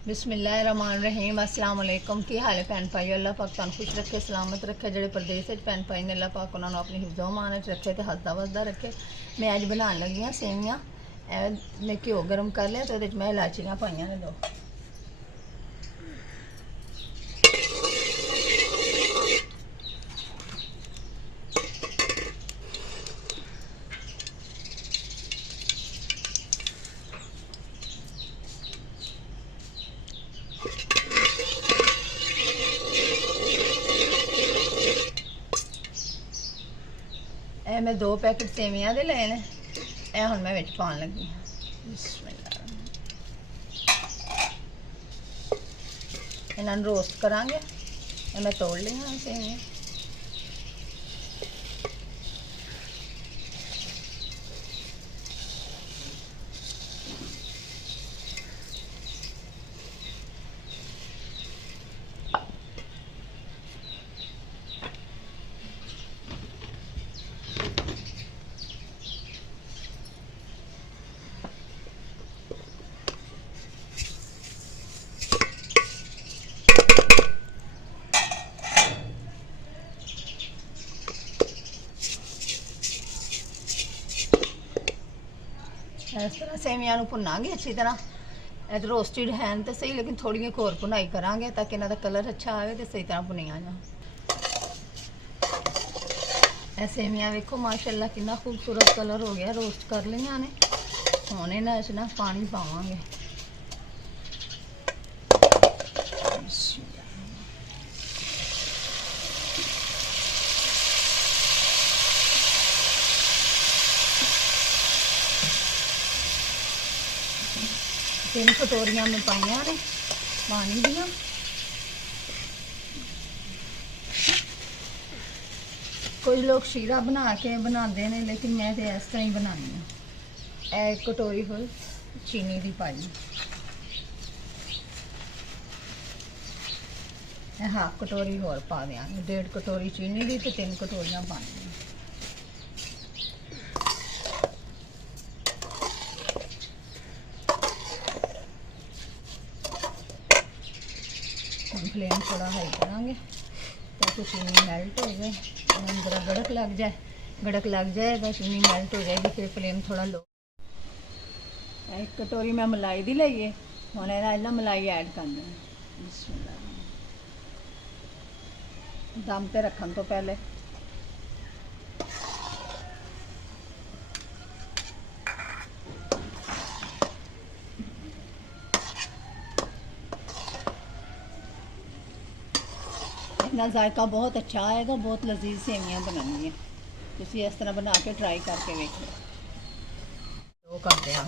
बिस्मिल्लाहिर्रहमानिर्रहीम अस्सलाम वालेकुम। की हाल है भैन भाई? अल्लाह पाक तुहानू खुश रखे, सलामत रखे। जो प्रदेश भैन भाई ने अल्लाह पाक उन्होंने अपनी हिफ्ज़ो मान च रखे तो हसदा वसदा रखे। मैं अज बनाने लगी हाँ सेवियाँ। मैं घ्यो गर्म कर लिया तो मैं इलायचियाँ पाइया ने दो। मैं 2 पैकेट सेवियां दे लए ने। हुण मैं विच पाउण लगी हाँ। इन्हां नूं रोस्ट करांगे। मैं तोड़ लिया सेवियां। इस तरह सेवियां नूं भुनांगे अच्छी तरह। तो रोस्टिड हैं तो सही, लेकिन थोड़ी होर भुनाई करांगे ताकि इन्हां दा कलर अच्छा आए तो सही तरह भुनिया जाए। सेवियां देखो माशाल्लाह कितना खूबसूरत कलर हो गया। रोस्ट कर लिया ने। हुण इन्हां च ना पानी पावांगे। तीन कटोरियां में पाइया ने पानी दियाँ। कोई लोग शीरा बना के बनाते हैं, लेकिन मैं तो इस तरह ही बनानी हूँ। एक कटोरी फुल चीनी की पाई, हाफ कटोरी होर पा देंगे। 1.5 कटोरी चीनी की तो 3 कटोरियां पानी। फ्लेम थोड़ा हाई करांगे ताकि चीनी मेल्ट हो जाए। जरा गड़क लग जाए, गड़क लग जाएगा चीनी मेल्ट हो जाएगी। फिर फ्लेम थोड़ा लो। 1 कटोरी मैं मलाई दी लईए। हुण इन्हां मलाई ऐड कर देना। दम ते रखने तो पहले इतना जायका बहुत अच्छा आएगा। बहुत लजीज सेवियां बनानी है। तुसी इस तरह बना के ट्राई करके वेख लो। वो करते हैं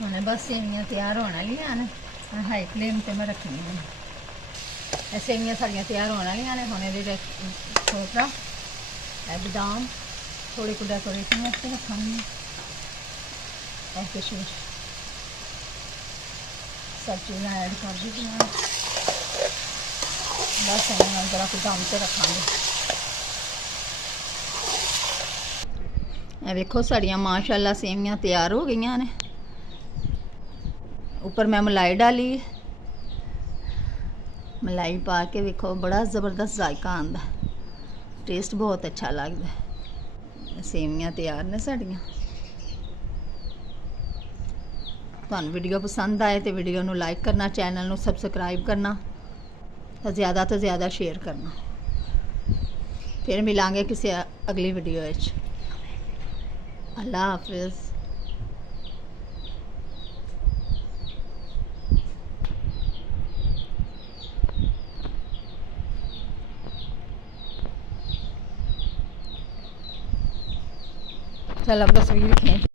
हमने बस सेवियां तैयार होने वाली ने। हाई फ्लेम पे मैं रखनी है। सेवियां साड़ियाँ तैयार होने वाली ने। हुण ये खोपरा बदाम थोड़ी को डेकोरेशन वास्ते रखांगी और किशमिश सब चीज़ें ऐड कर दी। बस जरा कुछ दम से रखांगे। देखो साड़ियाँ माशाल्लाह सेवियां तैयार हो गई ने। ऊपर मैं मलाई डाली। मलाई पा के देखो बड़ा ज़बरदस्त जायका आंदा। टेस्ट बहुत अच्छा लगता। सेवियां तैयार ने साड़ियाँ। तुहानू वीडियो पसंद आए तो वीडियो नू लाइक करना, चैनल नू सबसक्राइब करना तो ज़्यादा शेयर करना। फिर मिलांगे किसी अगली वीडियो विच। अल्लाह हाफिज़। चल अब तस्वीर खींच।